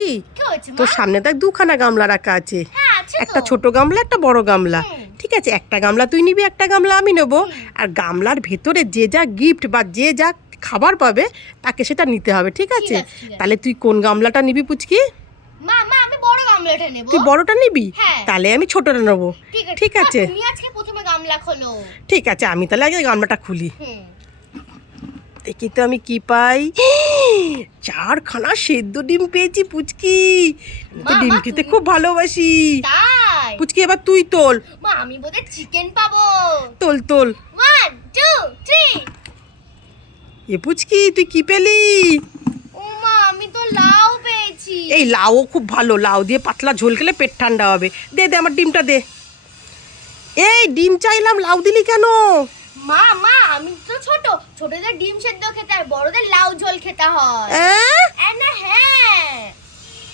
কি কি হয়েছে মা? তোর সামনে দেখ দুখানা গামলা রাখা আছে, হ্যাঁ আছে একটা তো। ছোট গামলা একটা বড় গামলা। ঠিক আছে, একটা গামলা তুই নিবি, একটা গামলা আমি নেবো। আর গামলার ভেতরে যে যা গিফট বা যে যা খাবার পাবে তাকে সেটা নিতে হবে, ঠিক ঠিক আছে? আছে, ঠিক আছে। তাহলে তুই কোন গামলাটা নিবি পুচকি? মা মা আমি বড় গামলাটা নেব। তুই বড়টা নিবি? হ্যাঁ। তাহলে আমি ছোটটা নেবো। ঠিক মা, আছে, তুমি আজকে প্রথমে গামলা খোলো। ঠিক আছে, আমি তাহলে আগে গামলাটা খুলি। হুম। দেখি তো আমি কি পাই। 4খানা সেদ্ধ ডিম পেয়েছি পুচকি। আমি তো মা, ডিম মা, খেতে তুমি- খুব ভালোবাসি। তাই পুচকি এবার তুই তোল। মা আমি বোধহয় চিকেন পাবো। তোল তোল। 1 2 3। এ পুচকি তুই কি পেলি? ও মা আমি তো লাউ পেয়েছি। এই লাউও খুব ভালো, লাউ দিয়ে পাতলা ঝোল খেলে পেট ঠান্ডা হবে। দে দে আমার ডিমটা দে। এই ডিম চাইলাম, লাউ দিলি কেন? মা মা আমি তো ছোটদের ডিম সেদ্ধ খেতে হয়, বড়দের লাউ ঝোল খেতে হয়। অ্যাঁ? না হ্যাঁ